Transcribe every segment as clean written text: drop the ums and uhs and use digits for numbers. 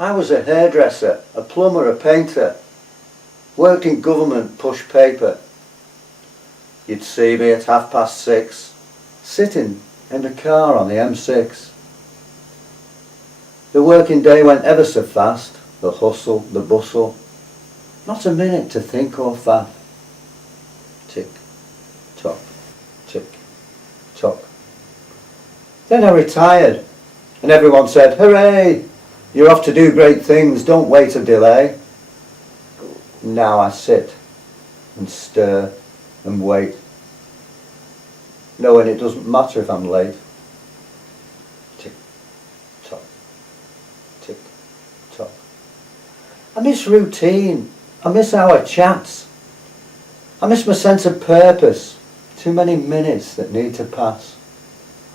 I was a hairdresser, a plumber, a painter. Worked in government, pushed paper. You'd see me at 6:30, sitting in the car on the M6. The working day went ever so fast, the hustle, the bustle. Not a minute to think or faff. Tick, tock, tick, tock. Then I retired, and everyone said, "Hooray! You're off to do great things, don't wait or delay." Now I sit and stir and wait, knowing it doesn't matter if I'm late. Tick, tock, tick, tock. I miss routine, I miss our chats, I miss my sense of purpose, too many minutes that need to pass.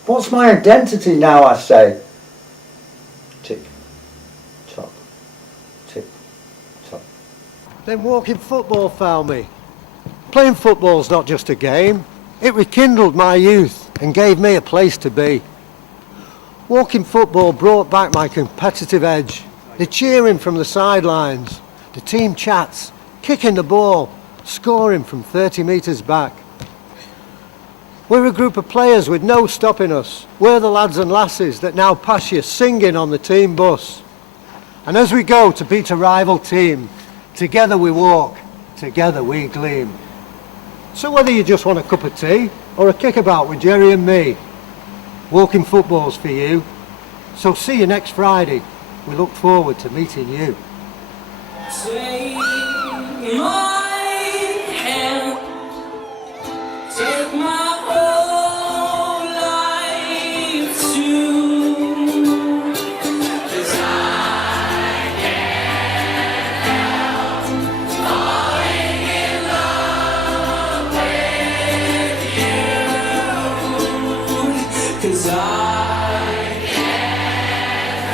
What's my identity now, I say? Tick, tock, tick, tock. Then walking football found me. Playing football's not just a game. It rekindled my youth and gave me a place to be. Walking football brought back my competitive edge. The cheering from the sidelines, the team chats, kicking the ball, scoring from 30 metres back. We're a group of players with no stopping us. We're the lads and lasses that now pass you singing on the team bus. And as we go to beat a rival team, together we walk, together we gleam. So whether you just want a cup of tea or a kickabout with Jerry and me, walking football's for you. So see you next Friday. We look forward to meeting you. Take my hand, take my whole life too, 'cause I can't help falling in love with you, 'cause I can't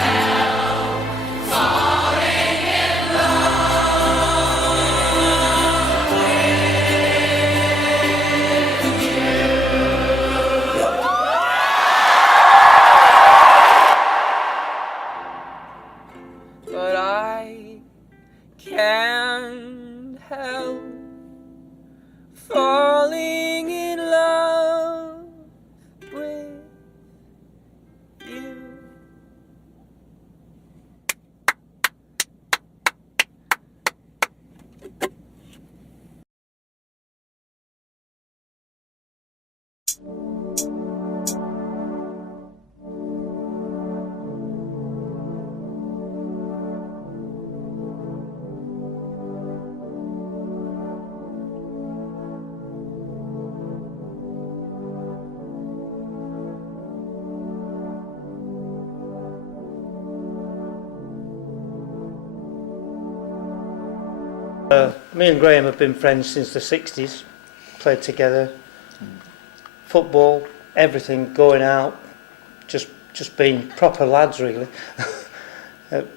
help falling in love with you. But I can't help falling in love with you. Me and Graham have been friends since the 60s, played together, football, everything, going out, just being proper lads really,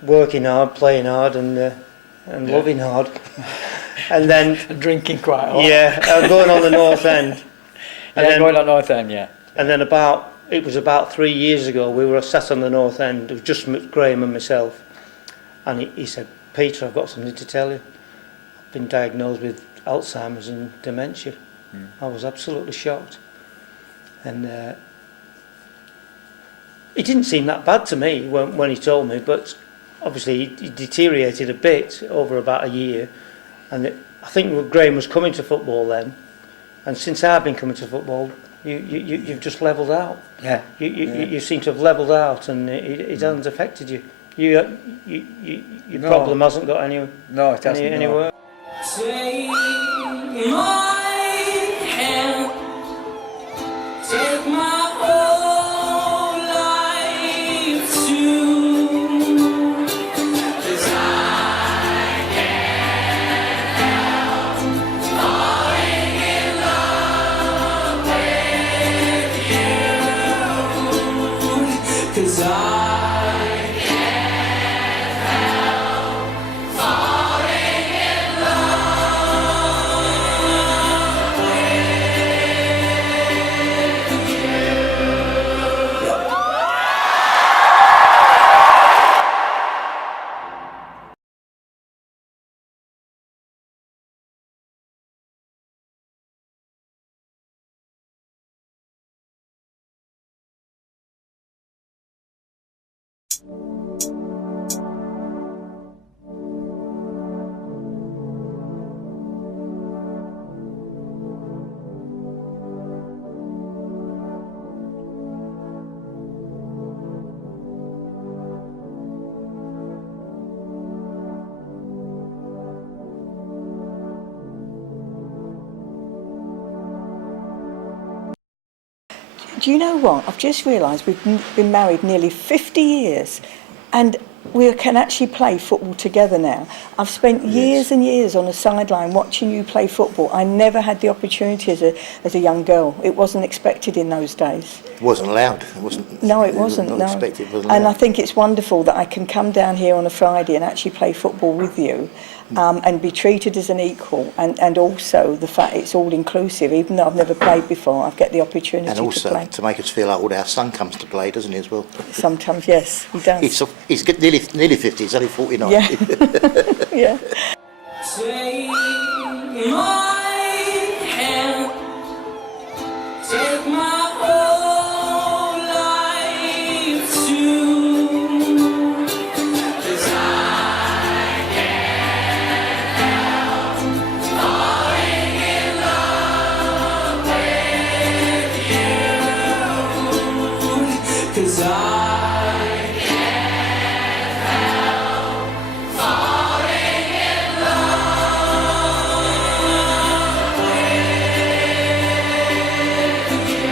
working hard, playing hard and loving hard. And then Drinking quite a lot. yeah, going on the North End. And then, going on North End, yeah. and then it was about 3 years ago, we were sat on the North End, it was just Graham and myself, and he said, "Peter, I've got something to tell you. I've been diagnosed with Alzheimer's and dementia." I was absolutely shocked. And it didn't seem that bad to me when he told me, but obviously he deteriorated a bit over about a year. And I think Graham was coming to football then, and since I've been coming to football, you've just levelled out. Yeah. You seem to have levelled out, and it hasn't affected you. Your No. problem hasn't got anywhere. No, it hasn't. Anywhere. Take my hand, take my whole life too, 'cause I can't help falling in love with you, 'cause I can't help falling in love do you know what? I've just realised we've been married nearly 50 years and we can actually play football together now. I've spent years and years on the sideline watching you play football. I never had the opportunity as a young girl. It wasn't expected in those days. It wasn't allowed. It wasn't. No, it wasn't. Not No. expected. Wasn't And I allowed. think it's wonderful that I can come down here on a Friday and actually play football with you, and be treated as an equal. And also the fact it's all inclusive. Even though I've never played before, I get the opportunity And to also play. to make us feel like old, our son comes to play, doesn't he, as well? Sometimes, yes, he does. He's nearly 50. He's only 49. Yeah, yeah. Take my hand, take my whole life too, 'cause I can't help falling in love with you, 'cause I can't help falling in love with you.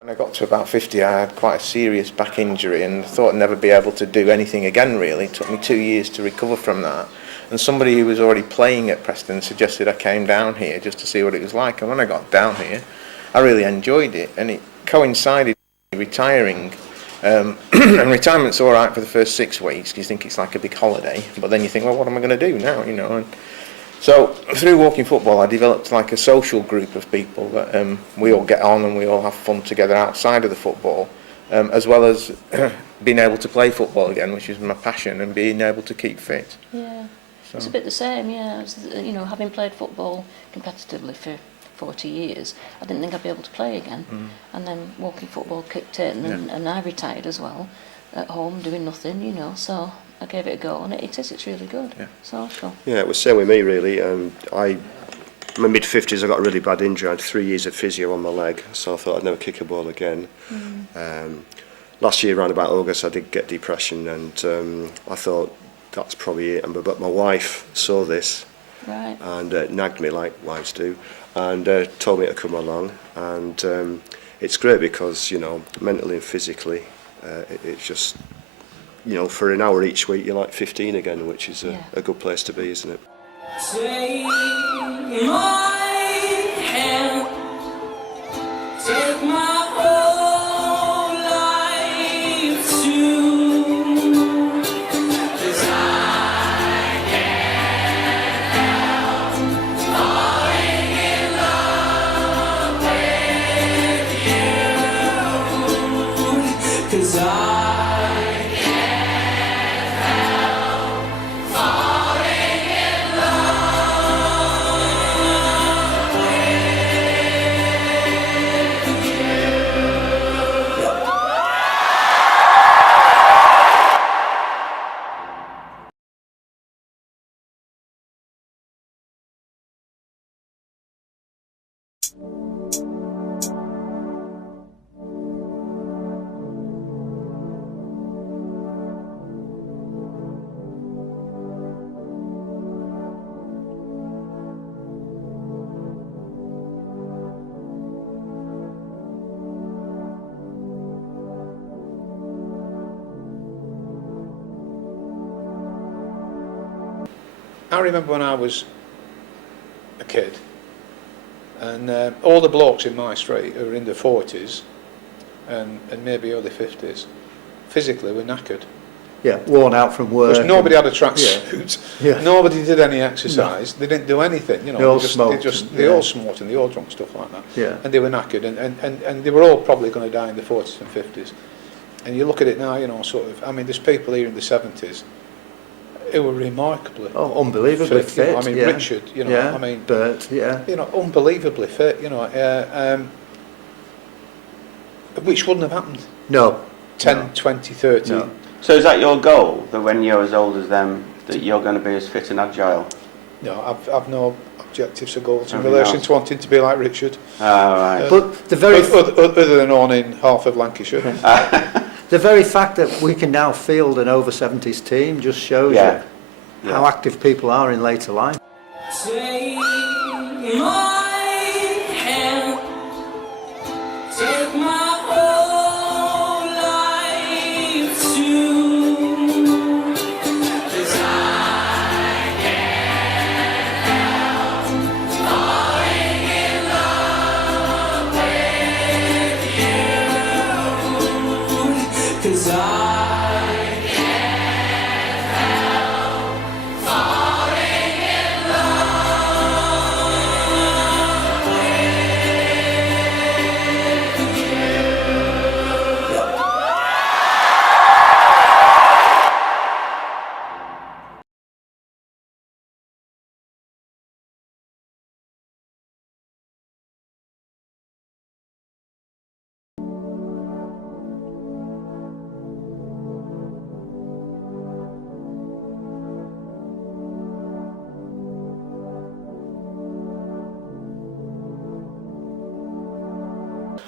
When I got to about 50, I had quite a serious back injury and thought I'd never be able to do anything again, really. It took me 2 years to recover from that. And somebody who was already playing at Preston suggested I came down here just to see what it was like. And when I got down here, I really enjoyed it. And it coincided with retiring. And retirement's all right for the first 6 weeks, because you think it's like a big holiday. But then you think, well, what am I going to do now, you know? And so through walking football, I developed like a social group of people that we all get on and we all have fun together outside of the football, as well as being able to play football again, which is my passion, and being able to keep fit. Yeah, So. it's a bit the same, yeah. As, you know, having played football competitively for 40 years, I didn't think I'd be able to play again. And then walking football kicked in, and I retired as well, at home doing nothing, you know, so I gave it a go, and it's really good. Yeah. Social. Yeah, it was the same with me really. In my mid-50s I got a really bad injury. I had 3 years of physio on my leg, so I thought I'd never kick a ball again. Last year around about August I did get depression, and I thought that's probably it. But my wife saw this Right. and nagged me like wives do, and told me to come along. And it's great because, you know, mentally and physically it's just, you know, for an hour each week you're like 15 again, which is a good place to be, isn't it? Take my hand, take my whole life too, 'cause I can't help falling in love with you, 'cause I can't help falling in love I remember when I was a kid, and all the blokes in my street who were in their 40s and maybe early 50s, physically were knackered. Yeah, worn out from work. Because nobody had a tracksuit. Yeah. Nobody did any exercise. No. They didn't do anything. You know, they all smoked. They all smoked and they all drunk, stuff like that. Yeah. And they were knackered, and they were all probably going to die in the 40s and 50s. And you look at it now, you know, sort of. I mean, there's people here in the 70s who were remarkably, unbelievably fit. You know, I mean, yeah. Richard. You know, yeah. I mean, Bert. Yeah. You know, unbelievably fit. You know, which wouldn't have happened. No. 10, no. 20, 30. No. So is that your goal, that when you're as old as them, that you're going to be as fit and agile? No, I've no objectives or goals in Have you relation not? to wanting to be like Richard. Right. But the very other than owning half of Lancashire. the very fact that we can now field an over 70s team just shows Yeah. you how active people are in later life. Take my hand, take my whole life too, 'cause I can't help falling in love with you, 'cause I can't help falling in love with you.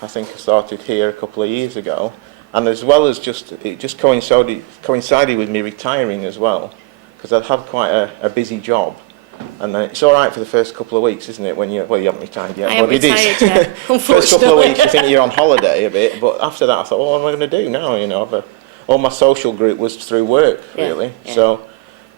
I think I started here a couple of years ago, and as well as it just coincided with me retiring as well, because I'd had quite a busy job, and it's all right for the first couple of weeks, isn't it? When you haven't retired yet. I haven't retired yet, First couple of weeks, you think you're on holiday a bit, but after that, I thought, what am I going to do now? You know, all my social group was through work, really. Yeah. So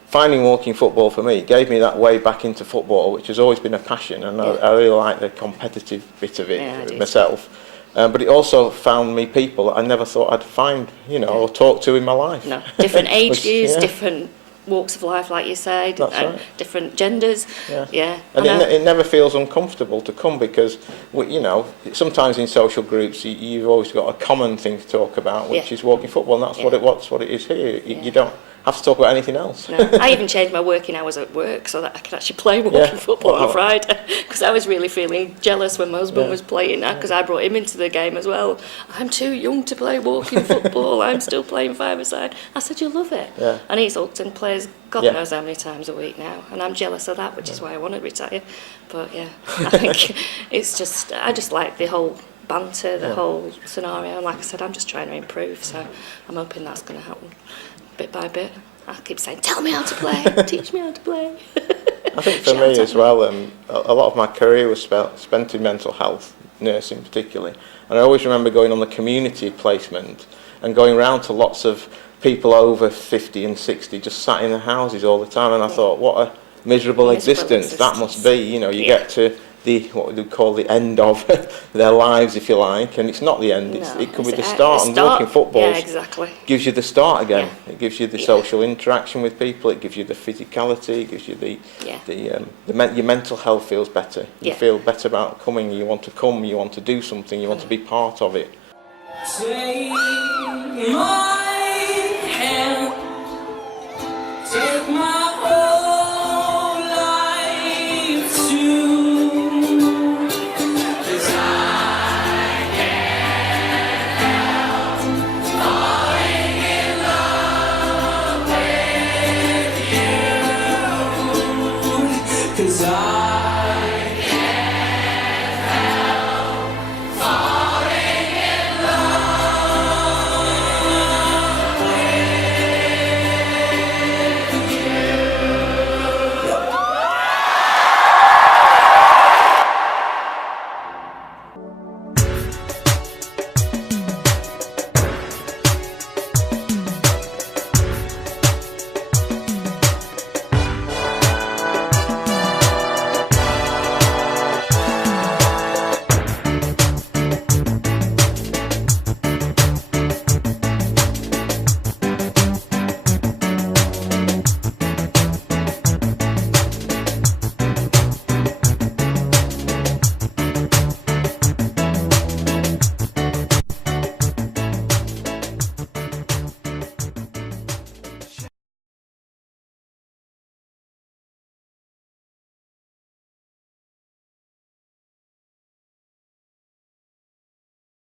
finding walking football for me gave me that way back into football, which has always been a passion, and I really like the competitive bit of it myself. But it also found me people that I never thought I'd find, you know, or talk to in my life. No, different ages, different walks of life, like you said, That's and right. different genders. Yeah. And it never feels uncomfortable to come, because, you know, sometimes in social groups you've always got a common thing to talk about, which is walking football, and that's what it is here. You don't have to talk about anything else. No, I even changed my working hours at work so that I could actually play walking football on Friday, because I was really feeling jealous when my husband was playing that, because I brought him into the game as well. I'm too young to play walking football, I'm still playing five-a-side. I said, you'll love it. Yeah. And he's hooked and plays God knows how many times a week now, and I'm jealous of that, which is why I want to retire. But yeah, I think I just like the whole banter, the whole scenario, and like I said, I'm just trying to improve, so I'm hoping that's going to happen bit by bit. I keep saying, tell me how to play, teach me how to play. I think for me as well, a lot of my career was spent in mental health, nursing particularly, and I always remember going on the community placement and going round to lots of people over 50 and 60 just sat in their houses all the time, and I thought, what a miserable existence that must be. You know, you get to what we would call the end of their lives, if you like, and it's not the end. It could be the start. And walking football gives you the start again. It gives you the social interaction with people. It gives you the physicality. It gives you your mental health feels better. You feel better about coming. You want to come. You want to do something. You want to be part of it. Take my hand, take my